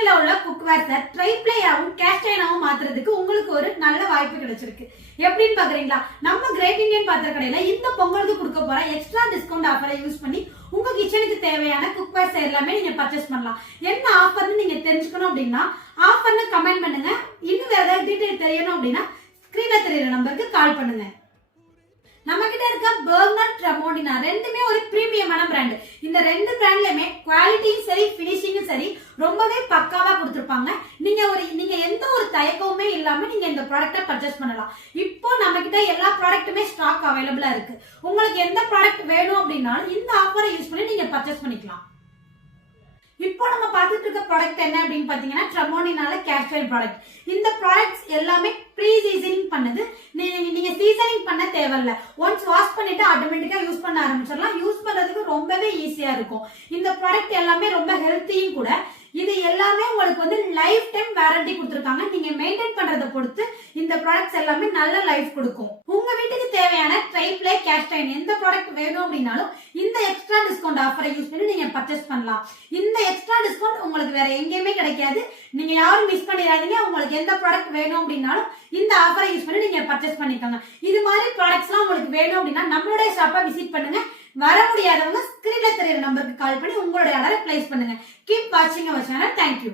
கிச்சன்ல உள்ள குக்வேர்ஸை ட்ரைப்ளேயாவும் கேஸ்டைனாவும் மாத்துறதுக்கு உங்களுக்கு ஒரு நல்ல வாய்ப்பு கிடைச்சிருக்கு. எப்படின்னு பாக்குறீங்களா? நம்ம கிரேட் இந்தியன் பாத்திர கடையில இந்த பொங்கலுக்கு கொடுக்க போற எக்ஸ்ட்ரா டிஸ்கவுண்ட் ஆஃபரை யூஸ் பண்ணி உங்க கிச்சனுக்கு தேவையான குக்வேர்ஸ் எல்லாமே நீங்க பர்ச்சேஸ் பண்ணலாம். என்ன ஆஃபர்னு நீங்க தெரிஞ்சுக்கணும் அப்படின்னா ஆஃபர்னு கமெண்ட் பண்ணுங்க. இன்னும் வேற ஏதாவது டீடைல் தெரியணும் அப்படின்னா ஸ்கிரீன்ல தெரியுற நம்பருக்கு கால் பண்ணுங்க. நம்ம கிட்ட இருக்க பெர்க்னர் ட்ரெமோண்டினா ரெண்டுமே ஒரு பிரீமியமான பிராண்ட். இந்த ரெண்டு பிராண்ட்லயுமே குவாலிட்டியும் சரி ஃபினிஷிங்கும் சரி ரொம்பவே பக்காவா கொடுத்துருப்பாங்க. நீங்க எந்த ஒரு தயக்கமுமே இல்லாம நீங்க இந்த ப்ராடக்ட்டை பர்ச்சேஸ் பண்ணலாம். இப்போ நம்ம கிட்ட எல்லா ப்ராடக்ட்டுமே ஸ்டாக் அவைலபிளா இருக்கு. உங்களுக்கு எந்த ப்ராடக்ட் வேணும் அப்படின்னாலும் இந்த ஆஃபரை யூஸ் பண்ணி நீங்க பர்ச்சேஸ் பண்ணிக்கலாம். இப்போ நம்ம பார்த்துட்டு இருக்க ப்ராடக்ட் என்ன அப்படின்னு பாத்தீங்கன்னா ட்ரெமோண்டினால கேஸ்டைல் ப்ராடக்ட். இந்த ப்ராடக்ட்ஸ் எல்லாமே ப்ரீ சீசனிங் பண்ணது. நீங்க சீசனிங் பண்ண தேவையில்ல. ஒன்ஸ் வாஷ் பண்ணிட்டு ஆட்டோமேட்டிக்கா யூஸ் பண்ண ஆரம்பிச்சிடலாம். யூஸ் பண்றதுக்கு ரொம்பவே ஈஸியா இருக்கும். இந்த ப்ராடக்ட் எல்லாமே ரொம்ப ஹெல்த்தியும் கூட. இது எல்லாமே உங்களுக்கு லைஃப் டைம் வாரண்டி கொடுத்துருக்காங்க. நீங்க மெயின்டைன் பண்றதை பொறுத்து இந்த ப்ராடக்ட்ஸ் எல்லாமே நல்ல லைஃப் கொடுக்கும். உங்க வீட்டுக்கு தேவையான ட்ரைப்ளே கேஸ்டைன் எந்த ப்ராடக்ட் வேணும் அப்படின்னாலும் இந்த எக்ஸ்ட்ரா டிஸ்கவுண்ட் ஆஃபரை யூஸ் பண்ணி நீங்க பர்ச்சேஸ் பண்ணலாம். இந்த எக்ஸ்ட்ரா டிஸ்கவுண்ட் உங்களுக்கு வேற எங்கேயுமே கிடைக்காது. நீங்க யாரும் மிஸ் பண்ணிடாதீங்க. உங்களுக்கு எந்த ப்ராடக்ட் வேணும் அப்படின்னாலும் இந்த ஆஃபரை யூஸ் பண்ணி நீங்க பர்ச்சேஸ் பண்ணிக்கோங்க. இது மாதிரி ப்ராடக்ட்ஸ் எல்லாம் உங்களுக்கு வேணும் அப்படின்னா நம்மளுடைய ஷாப்பை விசிட் பண்ணுங்க. வர முடியாதவங்க ஸ்கிரீன்ல தெரியுற நம்பருக்கு கால் பண்ணி உங்களுடைய ஆர்டரை பிளேஸ் பண்ணுங்க. கீப் வாட்சிங் அவர் சேனல். தேங்க்யூ.